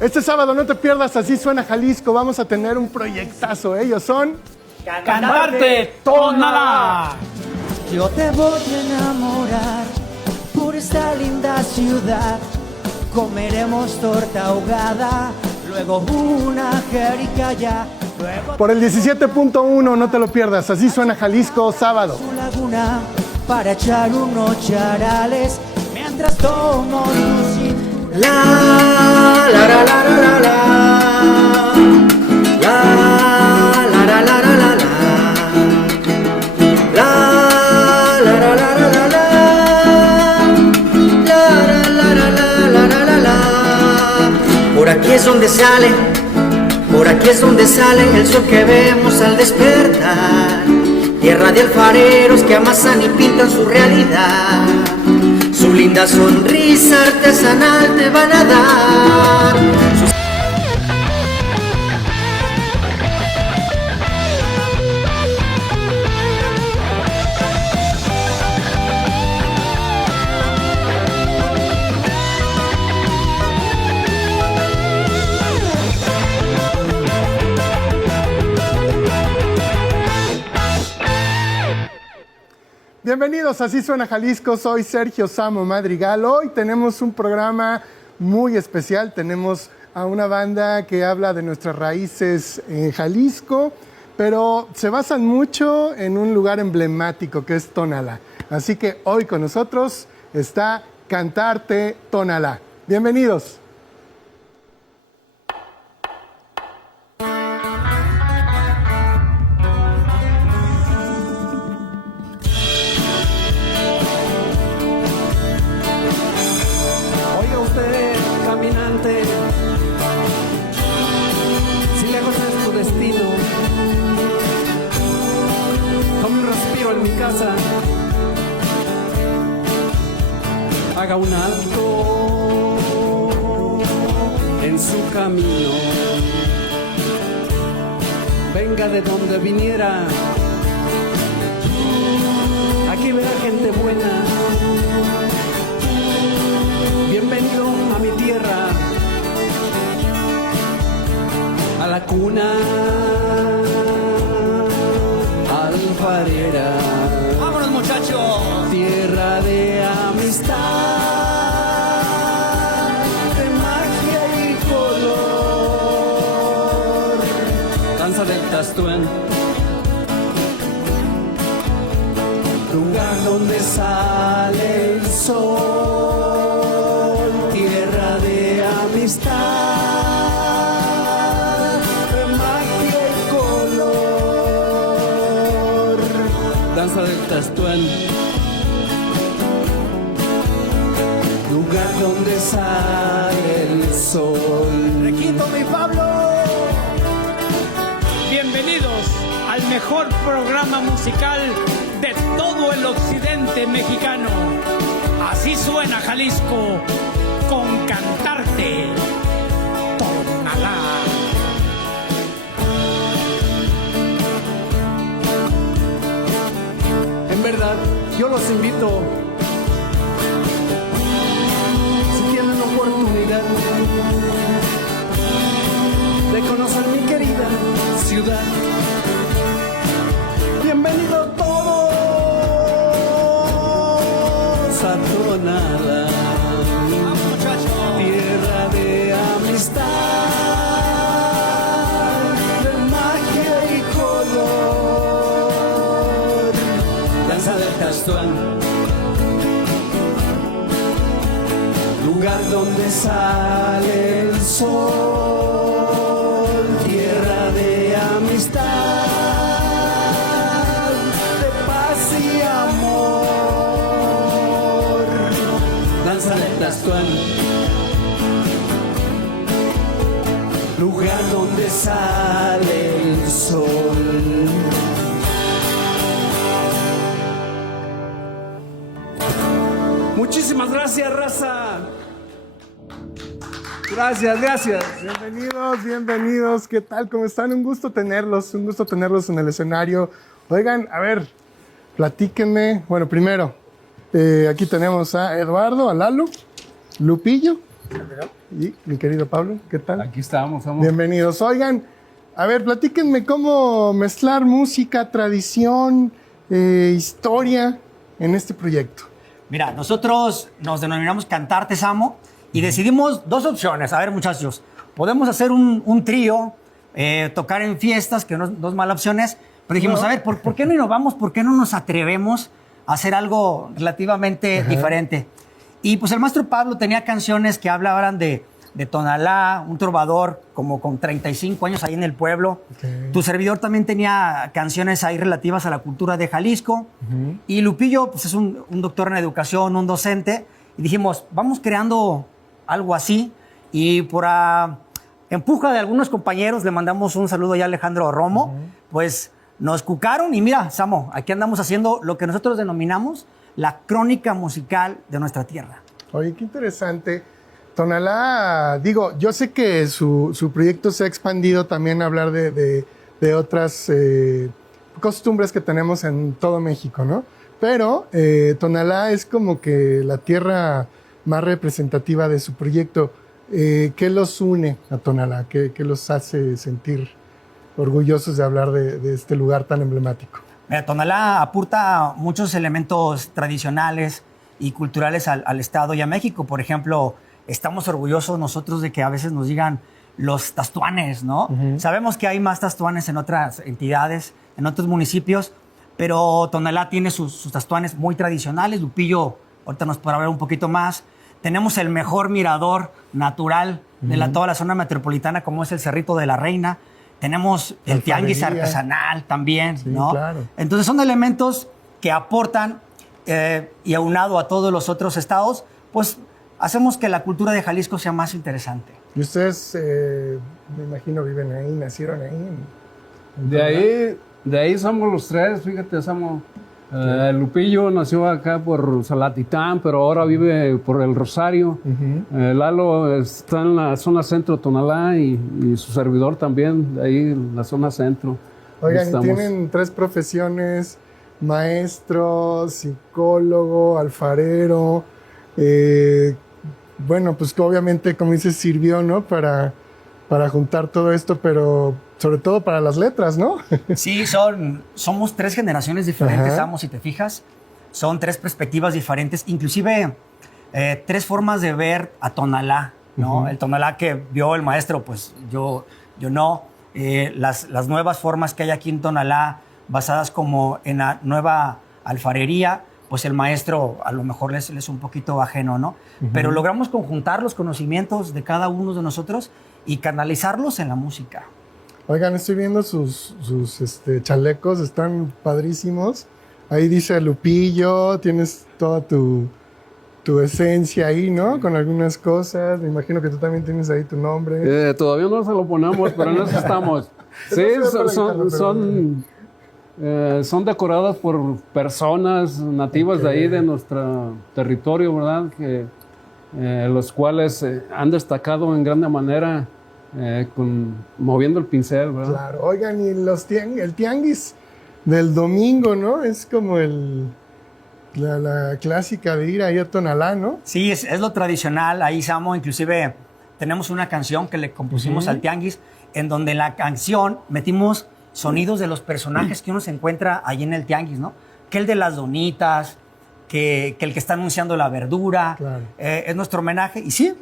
Este sábado no te pierdas Así Suena Jalisco. Vamos a tener un proyectazo. Ellos son... Cantarte Tonalá. Yo te voy a enamorar por esta linda ciudad. Comeremos torta ahogada, luego una jericaya. Por el 17.1, no te lo pierdas. Así Suena Jalisco, sábado. Su laguna para echar unos charales mientras tomo luz. La la la la la la la la la la la la la. Por aquí es donde sale, por aquí es donde sale el sol que vemos al despertar. Tierra de alfareros que amasan y pintan su realidad. Su linda sonrisa artesanal te van a dar. Bienvenidos a Así Suena Jalisco, soy Sergio Samo Madrigal. Hoy tenemos un programa muy especial, tenemos a una banda que habla de nuestras raíces en Jalisco, pero se basan mucho en un lugar emblemático que es Tonalá. Así que hoy con nosotros está Cantarte Tonalá. Bienvenidos. Si lejos es tu destino, tome un respiro en mi casa, haga un alto en su camino, venga de donde viniera, aquí verá gente buena. Bienvenido a mi tierra, a la cuna alfarera. ¡Vámonos, muchachos! Tierra de amistad, de magia y color. Danza del Tastuán, lugar donde sale el sol. Tierra de amistad, de magia y color. Danza del Tastuán, lugar donde sale el sol. Requinto, mi Pablo. Bienvenidos al mejor programa musical de todo el occidente mexicano. Así Suena Jalisco, con Cantarte Tonalá. En verdad, yo los invito, si tienen oportunidad de conocer mi querida ciudad. Bienvenidos todos a Tonalá, tierra de amistad, de magia y color. Danza del Tastuán, lugar donde sale el sol. Tierra de amistad, de paz y amor. Danza del Tastuán, lugar donde sale el sol. Muchísimas gracias, raza. Gracias, gracias. Bienvenidos, bienvenidos. ¿Qué tal? ¿Cómo están? Un gusto tenerlos en el escenario. Oigan, a ver, platíquenme. Bueno, primero, aquí tenemos a Eduardo, a Lalo, Lupillo Y mi querido Pablo, ¿qué tal? Aquí estamos. Bienvenidos. Oigan, a ver, platíquenme cómo mezclar música, tradición, historia en este proyecto. Mira, nosotros nos denominamos Cantarte, Samo, y decidimos dos opciones. A ver, muchachos, podemos hacer un trío, tocar en fiestas, que no es dos malas opciones, pero dijimos, a ver, ¿por qué no innovamos? ¿Por qué no nos atrevemos a hacer algo relativamente diferente? Y pues el maestro Pablo tenía canciones que hablaban de Tonalá, un trovador como con 35 años ahí en el pueblo. Okay. Tu servidor también tenía canciones ahí relativas a la cultura de Jalisco. Y Lupillo pues es un doctor en educación, un docente. Y dijimos, vamos creando algo así. Y por empuja de algunos compañeros, le mandamos un saludo ya a Alejandro Romo, pues nos cucaron y mira, Samo, aquí andamos haciendo lo que nosotros denominamos la crónica musical de nuestra tierra. Oye, qué interesante. Tonalá, digo, yo sé que su proyecto se ha expandido también a hablar de otras costumbres que tenemos en todo México, ¿no? Pero Tonalá es como que la tierra más representativa de su proyecto. ¿Qué los une a Tonalá? ¿Qué los hace sentir orgullosos de hablar de este lugar tan emblemático? Mira, Tonalá aporta muchos elementos tradicionales y culturales al Estado y a México. Por ejemplo, estamos orgullosos nosotros de que a veces nos digan los tastuanes, ¿no? Sabemos que hay más tastuanes en otras entidades, en otros municipios, pero Tonalá tiene sus tastuanes muy tradicionales. Lupillo ahorita nos podrá hablar un poquito más. Tenemos el mejor mirador natural de toda la zona metropolitana, como es el Cerrito de la Reina. Tenemos el tianguis artesanal también, sí, ¿no? Claro. Entonces son elementos que aportan y aunado a todos los otros estados, pues hacemos que la cultura de Jalisco sea más interesante. ¿Y ustedes, me imagino, viven ahí, nacieron ahí? De ahí somos los tres, fíjate, somos... Lupillo nació acá por Salatitán, pero ahora vive por el Rosario. Lalo está en la zona centro de Tonalá y su servidor también, de ahí en la zona centro. Oigan, tienen 3 profesiones: maestro, psicólogo, alfarero. Bueno, pues obviamente, como dices, sirvió, ¿no? Para juntar todo esto, pero sobre todo para las letras, ¿no? Sí, somos 3 generaciones diferentes, Samo, si te fijas. Son 3 perspectivas diferentes, inclusive 3 formas de ver a Tonalá, ¿no? El Tonalá que vio el maestro, pues yo no. Las nuevas formas que hay aquí en Tonalá, basadas como en la nueva alfarería, pues el maestro a lo mejor les es un poquito ajeno, ¿no? Pero logramos conjuntar los conocimientos de cada uno de nosotros y canalizarlos en la música. Oigan, estoy viendo sus chalecos, están padrísimos. Ahí dice Lupillo, tienes toda tu esencia ahí, ¿no? Con algunas cosas. Me imagino que tú también tienes ahí tu nombre. Todavía no se lo ponemos, pero en eso estamos. Sí, son decoradas por personas nativas de ahí, de nuestro territorio, ¿verdad? Los cuales han destacado en grande manera moviendo el pincel, ¿verdad? Claro. Oigan, y el tianguis del domingo, ¿no? Es como la clásica de ir ahí a Tonalá, ¿no? Sí, es lo tradicional. Ahí, Samo, inclusive tenemos una canción que le compusimos al tianguis, en donde en la canción metimos sonidos de los personajes que uno se encuentra ahí en el tianguis, ¿no? Que el de las donitas, que el que está anunciando la verdura. Claro. Es nuestro homenaje. Y sí,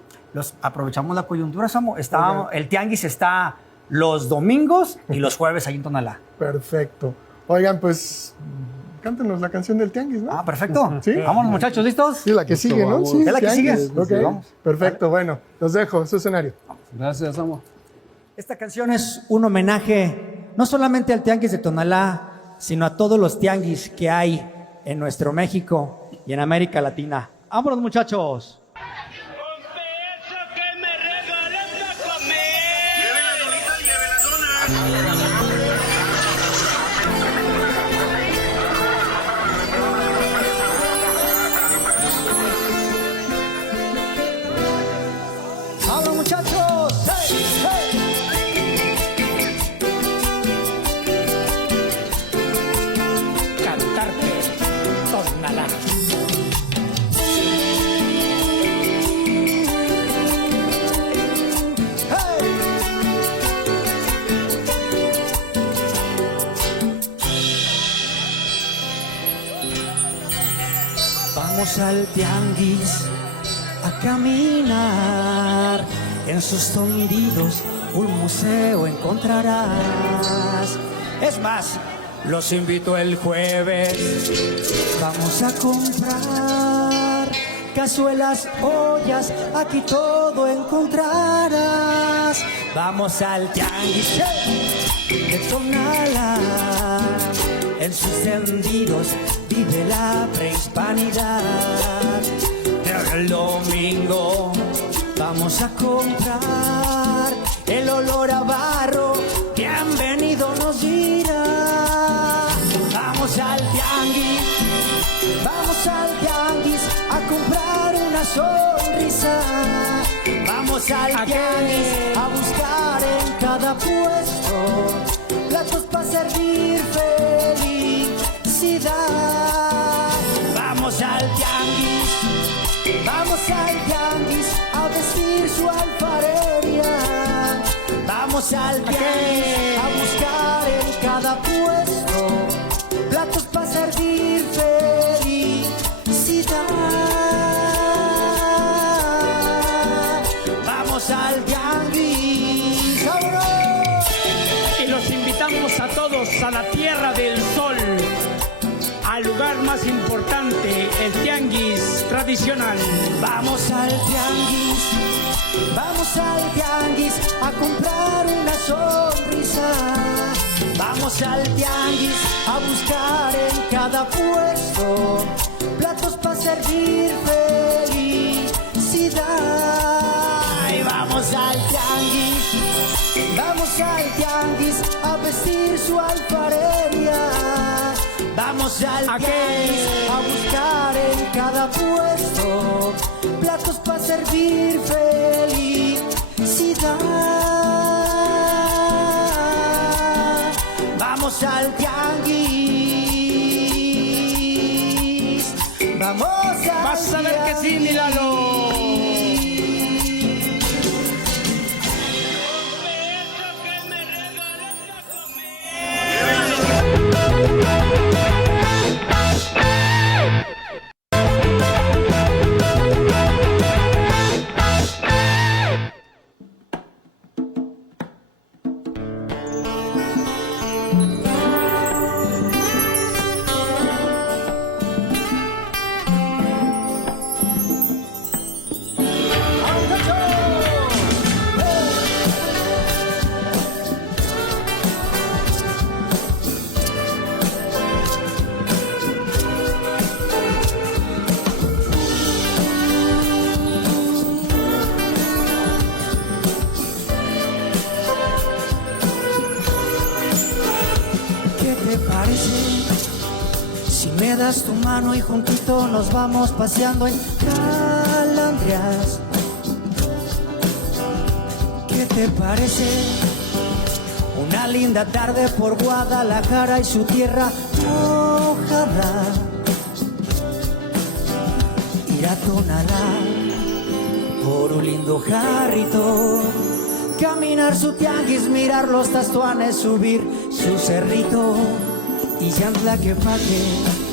aprovechamos la coyuntura, Samo. El tianguis está los domingos y los jueves ahí en Tonalá. Perfecto. Oigan, pues cántenos la canción del tianguis, ¿no? Perfecto. ¿Sí? Vámonos, muchachos, ¿listos? Sí, la que sigue, ¿no? Sí, es la que sigue. Okay. Vamos. Perfecto, bueno, los dejo, su escenario. Gracias, Samo. Esta canción es un homenaje no solamente al tianguis de Tonalá, sino a todos los tianguis que hay en nuestro México y en América Latina. ¡Vámonos, muchachos! ¡Vámonos, muchachos! ¡Hey, hey! Cantarte, Tonalá. Vamos al tianguis a caminar. En sus tondidos un museo encontrarás. Es más, los invito el jueves. Vamos a comprar cazuelas, ollas, aquí todo encontrarás. Vamos al tianguis de Tonalá. En sus tendidos vive la prehispanidad. Pero el domingo vamos a comprar el olor a barro. Bienvenido nos dirá. Vamos al tianguis a comprar una sonrisa. Vamos al tianguis a buscar en cada puesto platos para servir felicidad. Vamos al tianguis a vestir su alfarería. Vamos al tianguis a buscar en cada puesto platos para servir felicidad. Vamos al tianguis, ¡vámonos! Y los invitamos a todos a la Tierra del Sol, al lugar más importante, el tianguis tradicional. Vamos al tianguis a comprar una sonrisa. Vamos al tianguis a buscar en cada puesto platos para servir felicidad. Y vamos al tianguis a vestir su alfarería. Vamos al tianguis a buscar en cada puesto platos para servir felicidad. Vamos al tianguis. Vamos al Vas a ver que sí, míralo. das tu mano y juntito nos vamos paseando en Calandrias. ¿Qué te parece? Una linda tarde por Guadalajara y su tierra mojada. Ir a Tonalá por un lindo jarrito, caminar su tianguis, mirar los tastuanes, subir su cerrito. Y ya en Tlaquepaque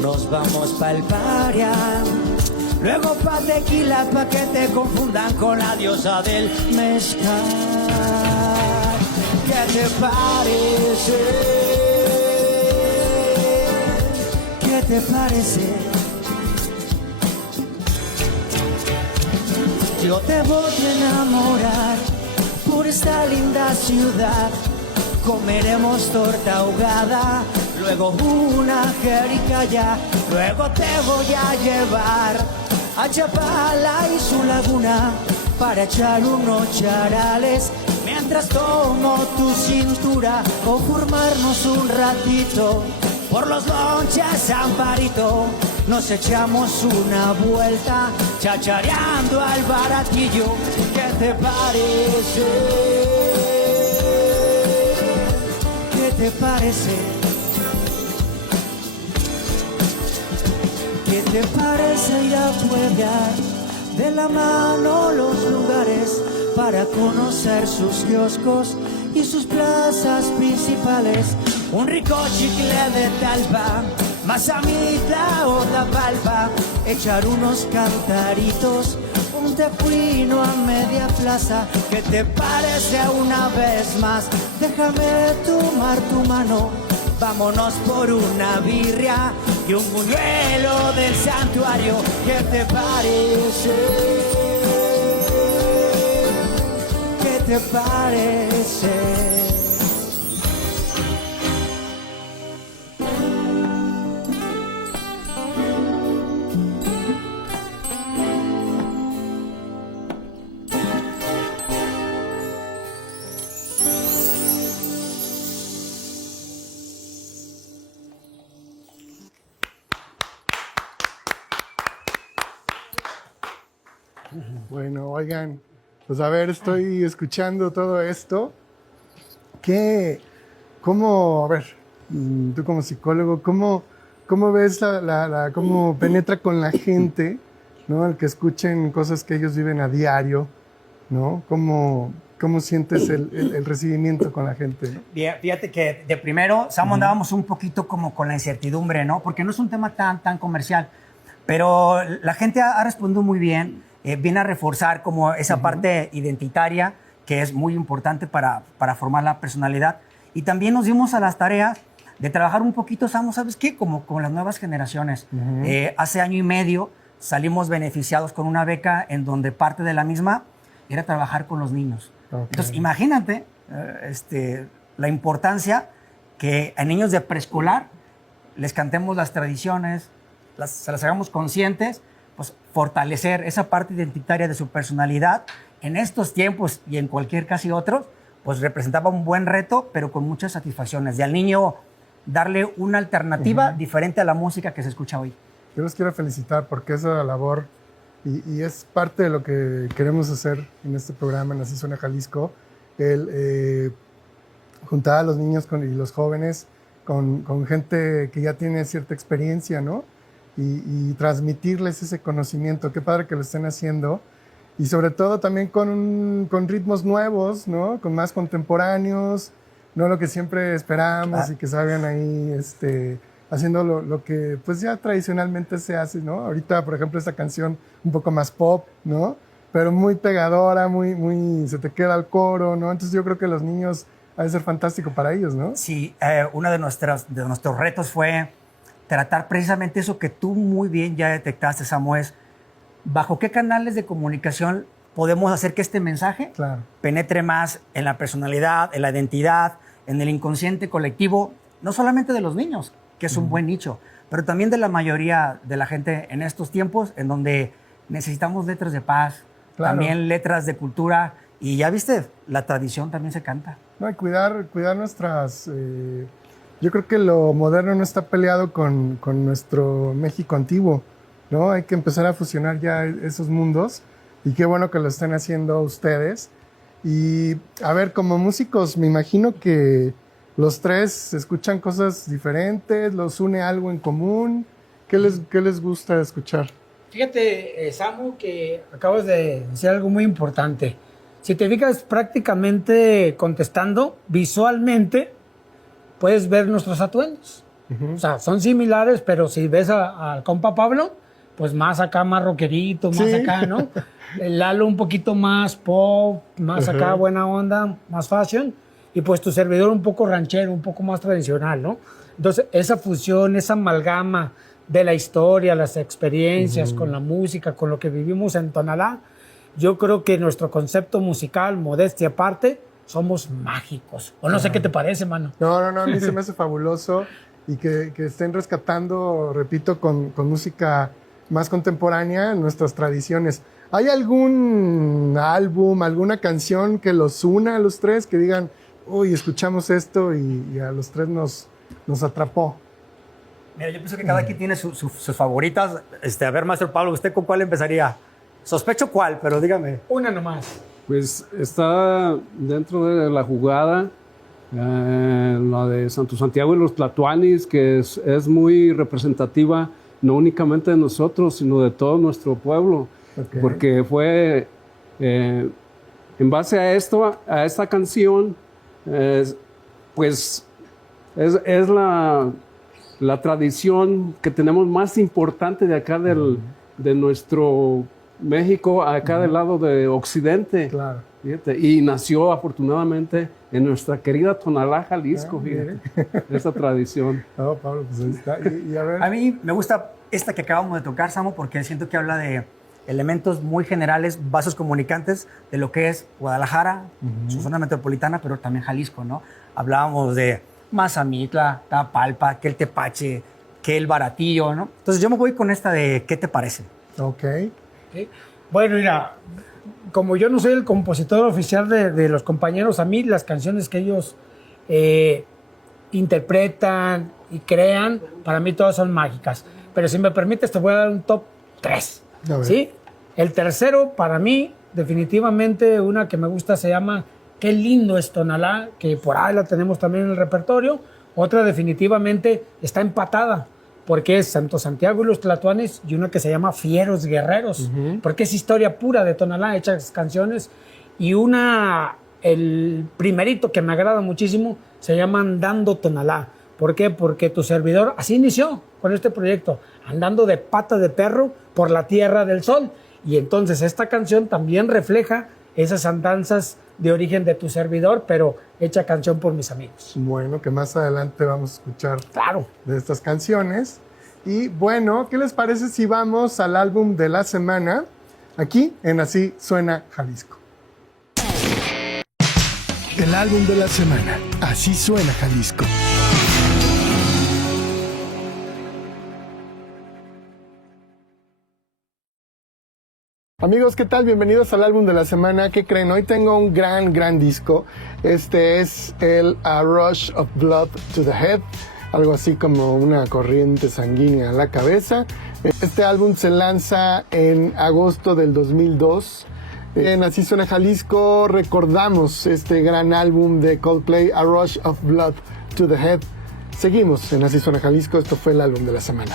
nos vamos pa'l Paria, luego pa' Tequila, pa' que te confundan con la diosa del mezcal. ¿Qué te parece? ¿Qué te parece? Yo te voy a enamorar por esta linda ciudad. Comeremos torta ahogada, luego una jericaya, luego te voy a llevar a Chapala y su laguna para echar unos charales mientras tomo tu cintura o formarnos un ratito por los lonches Amparito. Nos echamos una vuelta chachareando al baratillo. ¿Qué te parece? ¿Qué te parece? ¿Qué te parece ir a pueblar de la mano los lugares para conocer sus kioscos y sus plazas principales? Un rico chicle de talpa, Mazamita o Tapalpa, echar unos cantaritos, un tejuino a media plaza. ¿Qué te parece una vez más? Déjame tomar tu mano, vámonos por una birria y un buñuelo del santuario. ¿Qué te parece? ¿Qué te parece? Bueno, oigan, pues a ver, estoy escuchando todo esto. A ver, tú como psicólogo, ¿cómo ves cómo penetra con la gente, ¿no? El que escuchen cosas que ellos viven a diario, ¿no? ¿Cómo sientes el recibimiento con la gente, ¿no? Bien, fíjate que de primero, Samo, andábamos un poquito como con la incertidumbre, ¿no? Porque no es un tema tan comercial, pero la gente ha respondido muy bien. Viene a reforzar como esa parte identitaria que es muy importante para formar la personalidad. Y también nos dimos a las tareas de trabajar un poquito, ¿sabes qué? Como con las nuevas generaciones. Hace año y medio salimos beneficiados con una beca en donde parte de la misma era trabajar con los niños. Okay. Entonces, imagínate la importancia que a niños de preescolar les cantemos las tradiciones, se las hagamos conscientes, pues fortalecer esa parte identitaria de su personalidad en estos tiempos y en cualquier casi otros, pues representaba un buen reto, pero con muchas satisfacciones. Y al niño darle una alternativa diferente a la música que se escucha hoy. Yo los quiero felicitar porque esa labor, y es parte de lo que queremos hacer en este programa, en Así Suena Jalisco, el juntar a los niños y los jóvenes con gente que ya tiene cierta experiencia, ¿no? Y transmitirles ese conocimiento. Qué padre que lo estén haciendo. Y sobre todo también con ritmos nuevos, ¿no? Con más contemporáneos, no lo que siempre esperamos y que salgan ahí haciendo lo que pues ya tradicionalmente se hace, ¿no? Ahorita, por ejemplo, esta canción un poco más pop, ¿no? Pero muy pegadora, muy se te queda el coro, ¿no? Entonces yo creo que los niños ha de ser fantástico para ellos, ¿no? Sí, uno de nuestros retos fue tratar precisamente eso que tú muy bien ya detectaste, Samu, es bajo qué canales de comunicación podemos hacer que este mensaje penetre más en la personalidad, en la identidad, en el inconsciente colectivo, no solamente de los niños, que es un buen nicho, pero también de la mayoría de la gente en estos tiempos en donde necesitamos letras de paz, también letras de cultura, y ya viste, la tradición también se canta. No, y cuidar nuestras... Yo creo que lo moderno no está peleado con nuestro México antiguo, ¿no? Hay que empezar a fusionar ya esos mundos y qué bueno que lo estén haciendo ustedes. Y a ver, como músicos, me imagino que los tres escuchan cosas diferentes, los une algo en común. ¿Qué les gusta escuchar? Fíjate, Samu, que acabas de decir algo muy importante. Si te fijas prácticamente contestando visualmente, puedes ver nuestros atuendos. O sea, son similares, pero si ves al compa Pablo, pues más acá, más rockerito, más acá, ¿no? El Lalo un poquito más pop, más acá, buena onda, más fashion. Y pues tu servidor un poco ranchero, un poco más tradicional, ¿no? Entonces, esa fusión, esa amalgama de la historia, las experiencias con la música, con lo que vivimos en Tonalá, yo creo que nuestro concepto musical, modestia aparte, somos mágicos. O no sé qué te parece, mano. No, a mí se me hace fabuloso y que estén rescatando, repito, con música más contemporánea nuestras tradiciones. ¿Hay algún álbum, alguna canción que los una a los tres, que digan, uy, escuchamos esto y a los tres nos atrapó? Mira, yo pienso que cada quien tiene sus favoritas. A ver, Maestro Pablo, ¿usted con cuál empezaría? Sospecho cuál, pero dígame. Una nomás. Pues está dentro de la jugada la de Santo Santiago y los Tlatoanis, que es muy representativa no únicamente de nosotros, sino de todo nuestro pueblo. Okay. Porque fue en base a esta canción, pues es la tradición que tenemos más importante de acá del de nuestro México acá del lado de Occidente. Claro. Fíjate, y nació afortunadamente en nuestra querida Tonalá, Jalisco, fíjate, esta tradición. No, Pablo, pues ahí está. Y a ver. A mí me gusta esta que acabamos de tocar, Samo, porque siento que habla de elementos muy generales, vasos comunicantes de lo que es Guadalajara, su zona metropolitana, pero también Jalisco, ¿no? Hablábamos de Mazamitla, Tapalpa, que el Tepache, que el Baratillo, ¿no? Entonces yo me voy con esta de ¿qué te parece? Ok. ¿Sí? Bueno, mira, como yo no soy el compositor oficial de los compañeros, a mí las canciones que ellos interpretan y crean, para mí todas son mágicas. Pero si me permites, te voy a dar un top 3. ¿Sí? El tercero, para mí, definitivamente, una que me gusta se llama Qué lindo es Tonalá, que por ahí la tenemos también en el repertorio. Otra definitivamente está empatada, porque es Santo Santiago y los Tlatoanes, y una que se llama Fieros Guerreros, porque es historia pura de Tonalá, hechas canciones. Y una, el primerito que me agrada muchísimo, se llama Andando Tonalá. ¿Por qué? Porque tu servidor así inició con este proyecto, andando de pata de perro por la Tierra del Sol. Y entonces esta canción también refleja esas andanzas de origen de tu servidor, pero hecha canción por mis amigos. Bueno, que más adelante vamos a escuchar Claro. de estas canciones. Y bueno, ¿qué les parece si vamos al álbum de la semana? Aquí en Así Suena Jalisco. El álbum de la semana. Así Suena Jalisco. Amigos, ¿qué tal? Bienvenidos al álbum de la semana. ¿Qué creen? Hoy tengo un gran disco. Este es el A Rush of Blood to the Head, algo así como una corriente sanguínea a la cabeza. Este álbum se lanza en agosto del 2002. En Así Suena Jalisco recordamos este gran álbum de Coldplay, A Rush of Blood to the Head. Seguimos en Así Suena Jalisco. Esto fue el álbum de la semana.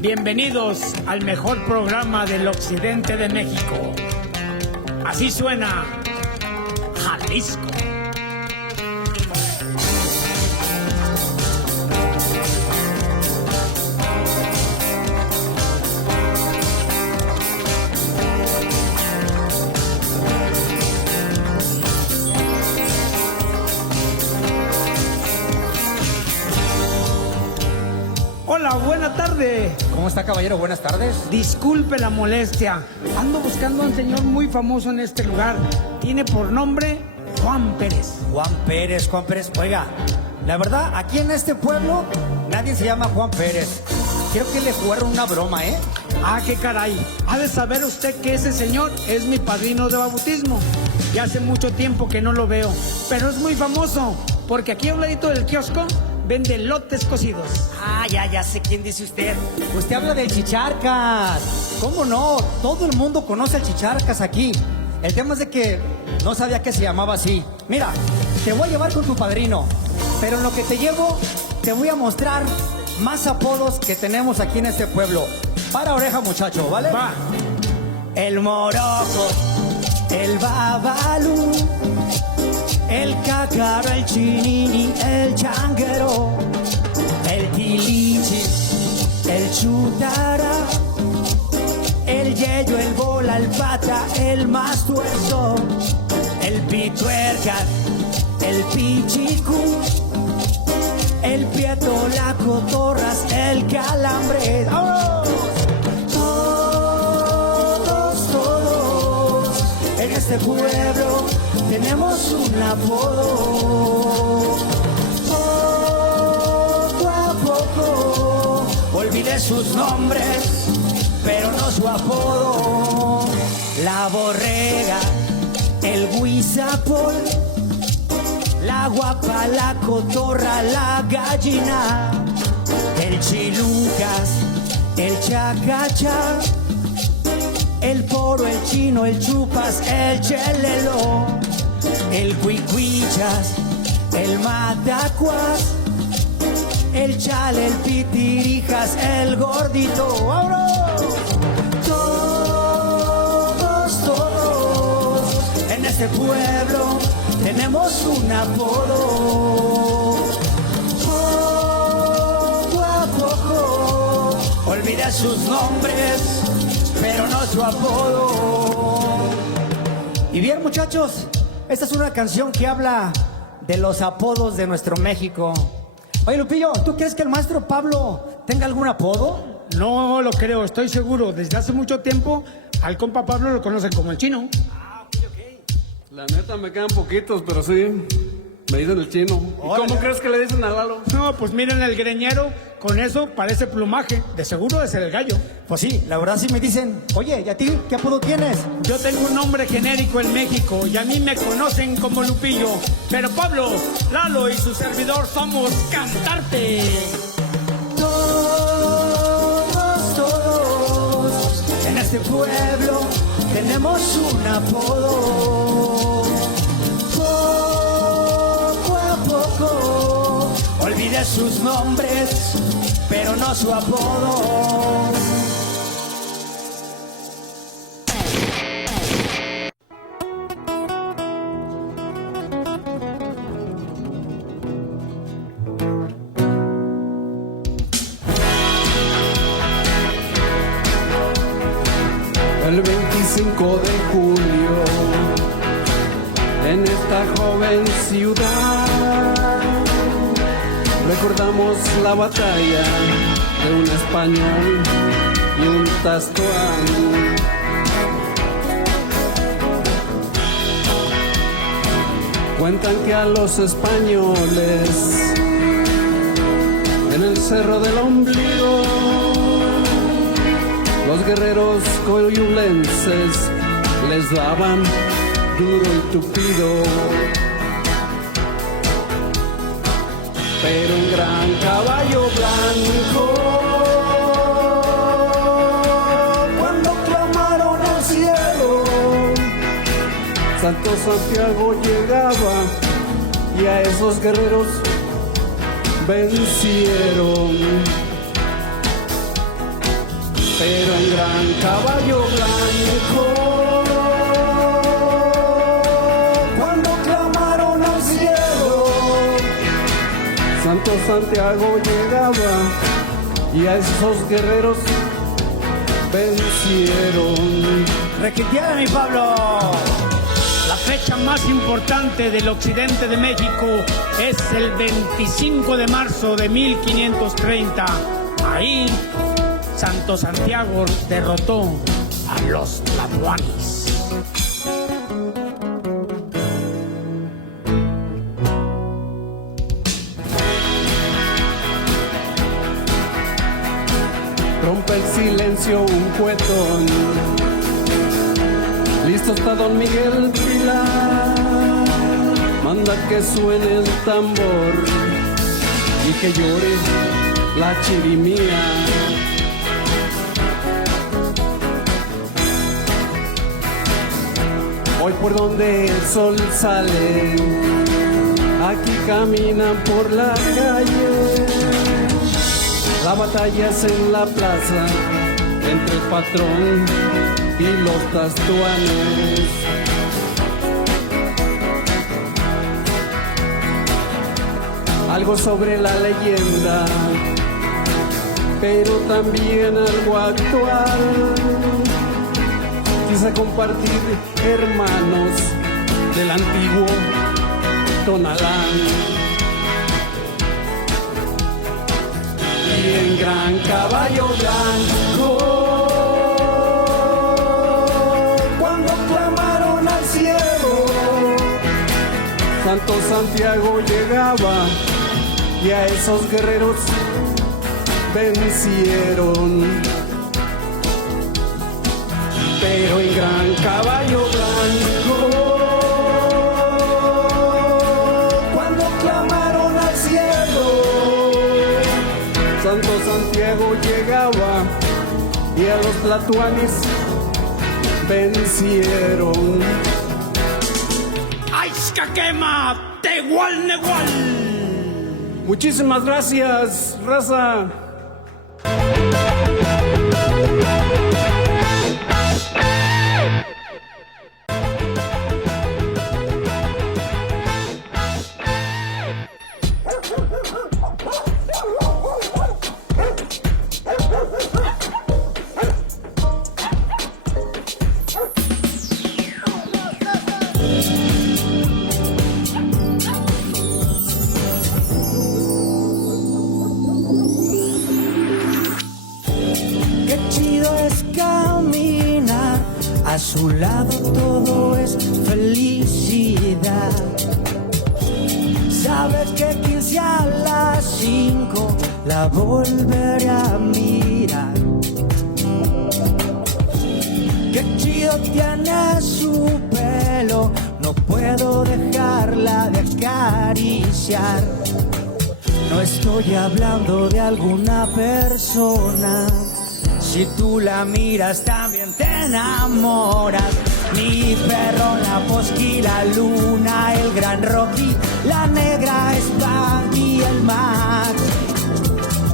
Bienvenidos al mejor programa del occidente de México. Así suena Jalisco. Hola, buena tarde. ¿Cómo está, caballero? Buenas tardes. Disculpe la molestia. Ando buscando a un señor muy famoso en este lugar. Tiene por nombre Juan Pérez. Juan Pérez. Oiga, la verdad, aquí en este pueblo nadie se llama Juan Pérez. Quiero que le jugaron una broma, ¿eh? Ah, qué caray. Ha de saber usted que ese señor es mi padrino de bautismo. Ya hace mucho tiempo que no lo veo, pero es muy famoso, porque aquí a un ladito del kiosco vende lotes cocidos. Ah, ya sé quién dice usted. Usted habla del Chicharcas. ¿Cómo no? Todo el mundo conoce al Chicharcas aquí. El tema es de que no sabía que se llamaba así. Mira, te voy a llevar con tu padrino, pero en lo que te llevo, te voy a mostrar más apodos que tenemos aquí en este pueblo. Para oreja, muchacho, ¿vale? Va. El Moroco, el Babalú, el Cácaro, el Chinini, el Changuero, el Tilichi, el Chutara, el Yeyo, el Bola, el Pata, el Mastuerzo, el Pituerca, el Pichicú, el Prieto, la Cotorras, el Calambre. ¡Vámonos! Todos, en este pueblo tenemos un apodo. Poco a poco olvidé sus nombres, pero no su apodo. La Borrega, el Huizapol, la Guapa, la Cotorra, la Gallina, el Chilucas, el Chacacha, el Poro, el Chino, el Chupas, el Chelelo, el Cuicuichas, el Matacuas, el Chale, el Pitirijas, el Gordito. ¡Vámonos! Todos este pueblo tenemos un apodo. Poco a poco olvidé sus nombres, pero no su apodo. Y bien, muchachos, esta es una canción que habla de los apodos de nuestro México. Oye, Lupillo, ¿tú crees que el maestro Pablo tenga algún apodo? No lo creo, estoy seguro. Desde hace mucho tiempo al compa Pablo lo conocen como el Chino. La neta me quedan poquitos, pero sí, me dicen el Chino. ¿Y cómo crees que le dicen a Lalo? No, pues miren el greñero, con eso parece plumaje. De seguro es el gallo. Pues sí, la verdad sí me dicen, oye, ¿y a ti qué apodo tienes? Yo tengo un nombre genérico en México y a mí me conocen como Lupillo. Pero Pablo, Lalo y su servidor somos Cantarte. Todos en este pueblo tenemos un apodo. Poco a poco olvidé sus nombres, pero no su apodo. El 25 de julio, en esta joven ciudad, recordamos la batalla de un español y un tastuán. Cuentan que a los españoles en el Cerro del Ombligo los guerreros coyulenses les daban duro y tupido. Pero un gran caballo blanco, cuando clamaron al cielo, Santo Santiago llegaba y a esos guerreros vencieron. Pero en gran caballo blanco, cuando clamaron al cielo, Santo Santiago llegaba y a esos guerreros vencieron. Requintiana, mi Pablo. La fecha más importante del occidente de México es el 25 de marzo de 1530. Ahí Santo Santiago derrotó a los tlatoanis. Rompe el silencio un cuetón, listo está Don Miguel Pilar, manda que suene el tambor y que llore la chirimía. Hoy por donde el sol sale, aquí caminan por la calle. La batalla es en la plaza, entre el patrón y los tastuanes. Algo sobre la leyenda, pero también algo actual. Quise compartir, hermanos, del antiguo Tonalán. Y en gran caballo blanco, cuando clamaron al cielo, Santo Santiago llegaba y a esos guerreros vencieron. Pero en gran caballo blanco, cuando clamaron al cielo, Santo Santiago llegaba y a los tlatoanis vencieron. ¡Ay, quema! ¡Tehual, Nehual! Muchísimas gracias, raza. su lado todo es felicidad. Sabes que 15 a las 5 la volveré a mirar. Qué chido tiene su pelo, no puedo dejarla de acariciar. No estoy hablando de alguna persona, si tú la miras también te enamoras. Mi perro, la Posky, la Luna, el gran Rocky, la negra Spanky, el Max.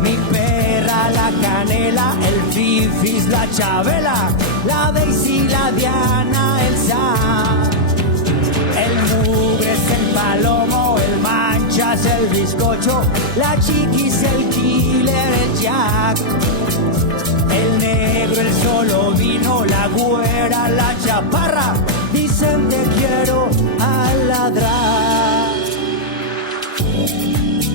Mi perra, la Canela, el Fifis, la Chabela, la Daisy, la Diana, el Sam. El Mugres, el Palomo, el Manchas, el Bizcocho, la Chiquis, el Killer, el Jack. El negro, el solo vino, la güera, la chaparra, dicen te quiero a ladrar.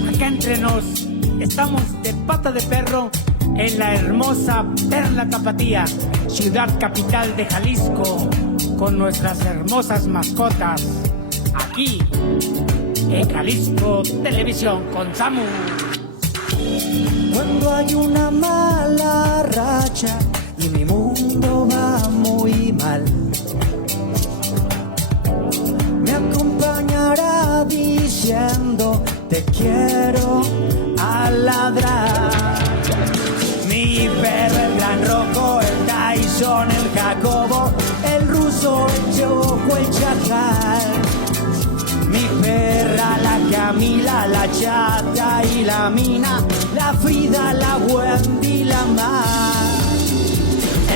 Acá entre nos, estamos de pata de perro en la hermosa Perla Tapatía, ciudad capital de Jalisco, con nuestras hermosas mascotas, aquí en Jalisco Televisión con Samu. Cuando hay una mala racha y mi mundo va muy mal, me acompañará diciendo te quiero a ladrar. Mi perro, el gran Rocco, el Tyson, el Jacobo, el ruso, el Choco, el Chacal. Mi perra, la Camila, la Chata y la Mina, la Frida, la Wendy, la Mar.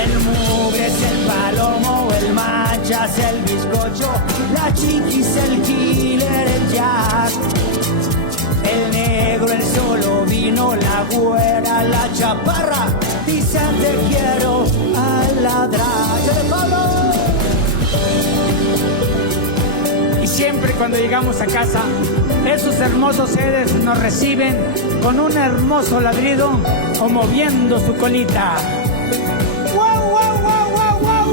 El Mugres, el Palomo, el Manchas, el Bizcocho, la Chiquis, el Killer, el Jack. El negro, el solo vino, la güera, la chaparra, dicen te quiero a ladrar. ¡Échale, Pablo! Y siempre cuando llegamos a casa, esos hermosos seres nos reciben con un hermoso ladrido o moviendo su colita. ¡Guau, guau, guau, guau, guau!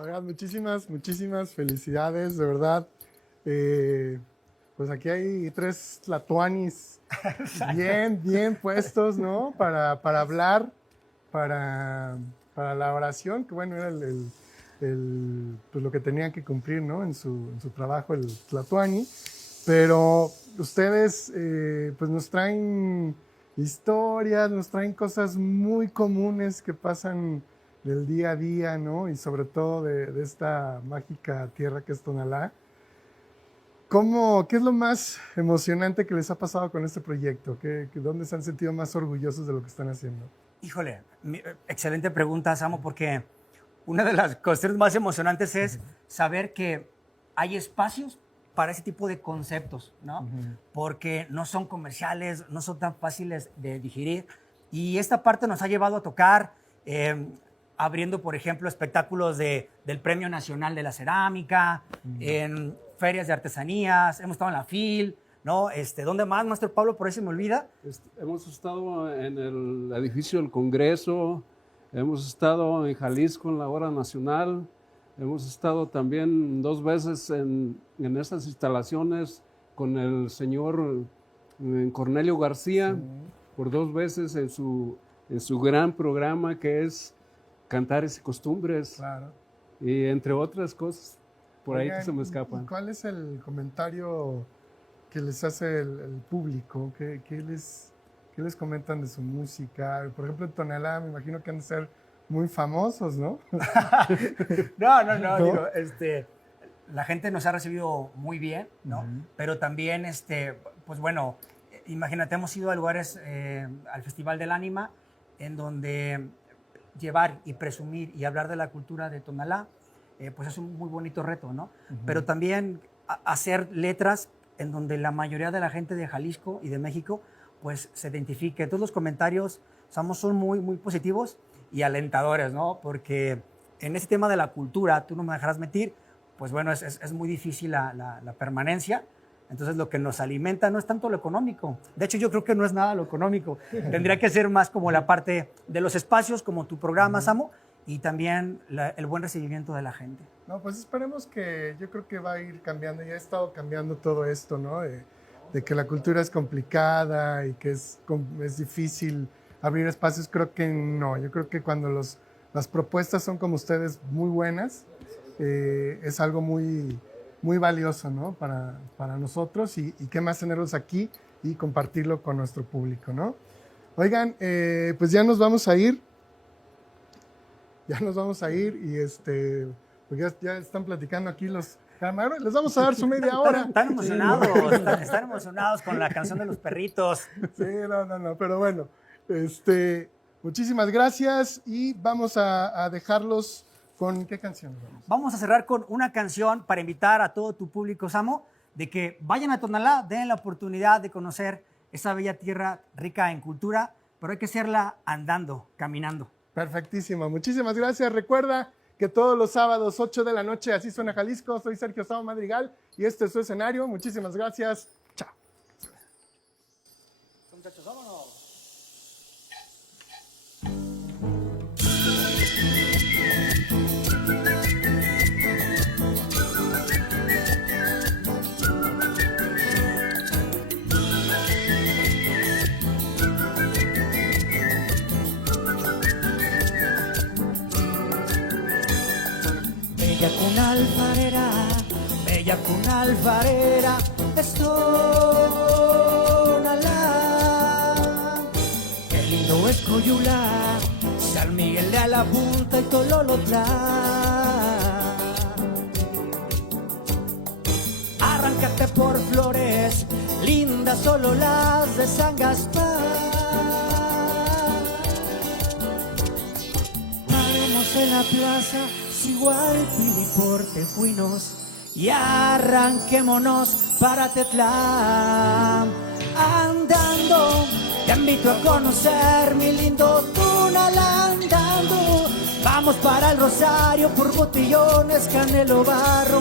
Oigan, muchísimas felicidades, de verdad. Pues aquí hay 3 tlatoanis bien puestos, ¿no? Para hablar, para la oración, que bueno, era pues lo que tenían que cumplir, ¿no? En su trabajo, el tlatoani. Pero ustedes, pues nos traen historias, nos traen cosas muy comunes que pasan del día a día, ¿no? Y sobre todo de esta mágica tierra que es Tonalá. ¿Qué es lo más emocionante que les ha pasado con este proyecto? ¿Dónde se han sentido más orgullosos de lo que están haciendo? Híjole, excelente pregunta, Samo, porque una de las cuestiones más emocionantes es saber que hay espacios para ese tipo de conceptos, ¿no? Porque no son comerciales, no son tan fáciles de digerir. Y esta parte nos ha llevado a tocar, abriendo, por ejemplo, espectáculos del Premio Nacional de la Cerámica, en ferias de artesanías, hemos estado en la FIL, ¿no? ¿Dónde más, Maestro Pablo? Por ahí se me olvida. Hemos estado en el edificio del Congreso, hemos estado en Jalisco en la Hora Nacional, hemos estado también 2 veces en estas instalaciones con el señor Cornelio García, por 2 veces en su gran programa que es Cantares y Costumbres, Claro. y entre otras cosas por ahí Oigan, que se me escapan. ¿Cuál es el comentario que les hace el público? ¿Qué les comentan de su música? Por ejemplo, en Tonalá me imagino que han de ser muy famosos, ¿no? No. Digo, la gente nos ha recibido muy bien, ¿no? Pero también, pues bueno, imagínate, hemos ido a lugares, al Festival del Ánima, en donde llevar y presumir y hablar de la cultura de Tonalá, pues es un muy bonito reto, ¿no? Pero también hacer letras en donde la mayoría de la gente de Jalisco y de México, pues se identifique. Todos los comentarios son muy positivos y alentadores, ¿no? Porque en ese tema de la cultura, tú no me dejarás mentir, pues bueno, es muy difícil la permanencia, Entonces lo que nos alimenta no es tanto lo económico. De hecho, yo creo que no es nada lo económico. Tendría que ser más como la parte de los espacios, como tu programa, Samo, y también el buen recibimiento de la gente. No, pues esperemos que, yo creo que va a ir cambiando, ya ha estado cambiando todo esto, ¿no? De que la cultura es complicada y que es difícil abrir espacios, creo que no. Yo creo que cuando las propuestas son como ustedes muy buenas, es algo muy, muy valioso, ¿no? Para nosotros y qué más tenerlos aquí y compartirlo con nuestro público, ¿no? Oigan, pues ya nos vamos a ir. Ya nos vamos a ir y pues ya están platicando aquí los camarones. Les vamos a dar su media hora. Están emocionados, están emocionados con la canción de los perritos. Sí, no, pero bueno, muchísimas gracias y vamos a dejarlos con ¿qué canción? Vamos a cerrar con una canción para invitar a todo tu público, Samo, de que vayan a Tonalá, den la oportunidad de conocer esa bella tierra rica en cultura, pero hay que hacerla andando, caminando. Perfectísimo, muchísimas gracias. Recuerda que todos los sábados 8 de la noche, Así Suena Jalisco. Soy Sergio Samo Madrigal y este es su escenario. Muchísimas gracias. Chao. Muchachos, vámonos. Bella cuna alfarera, es Tonalá. Qué lindo es Coyulá, San Miguel de la Punta y Tololotlán. Arráncate por Flores, lindas solo las de San Gaspar. Paremos en la plaza, Sigualpil y por Tejuinos, y arranquémonos para Tetlán. Andando, te invito a conocer mi lindo Tonalá. Andando, vamos para el Rosario por Botellones, Canelo Barro,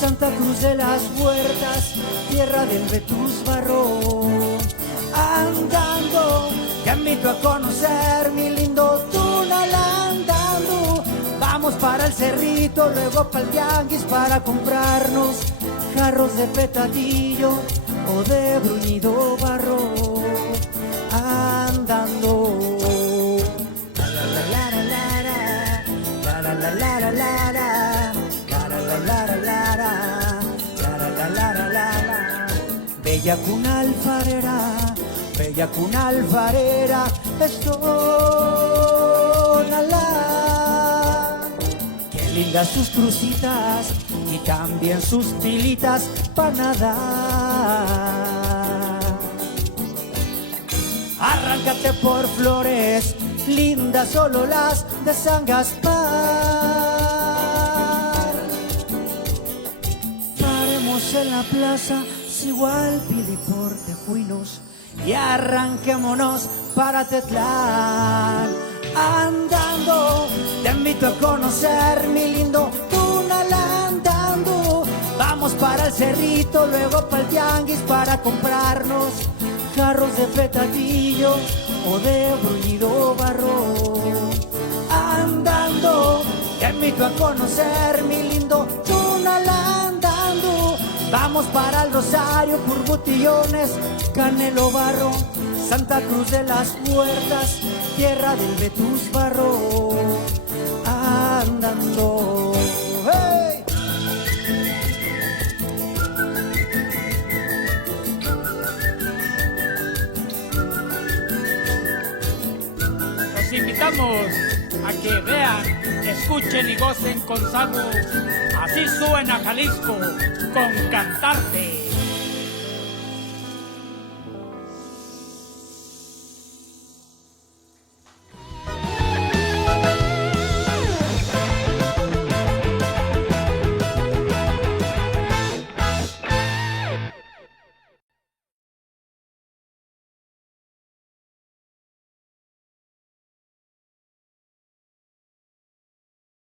Santa Cruz de las Huertas, tierra del Vetus Barro. Andando, te invito a conocer mi lindo Tonalá. Andando, vamos para el Cerrito, luego para el Tianguis para comprarnos jarros de petadillo o de bruñido barro. Andando, la la la la la la la la la la la la. Bella cuna alfarera, es Tonalá. Qué lindas sus crucitas y también sus pilitas para nadar. Arráncate por Flores, lindas solo las de San Gaspar. Paremos en la plaza, Sigualpil y por Tejuinos, y arranquémonos para Tetlán. Andando, te invito a conocer mi lindo Tonalá. Andando, vamos para el Cerrito, luego para el Tianguis para comprarnos jarros de petadillo o de bruñido barro. Andando, te invito a conocer mi lindo Tonalá. Andando, vamos para el Rosario por Botellones, Canelo Barro, Santa Cruz de las Huertas, tierra del Vetus Barro. Andando, ¡hey! Los invitamos a que vean, escuchen y gocen con Samo. Así suena Jalisco con Cantarte.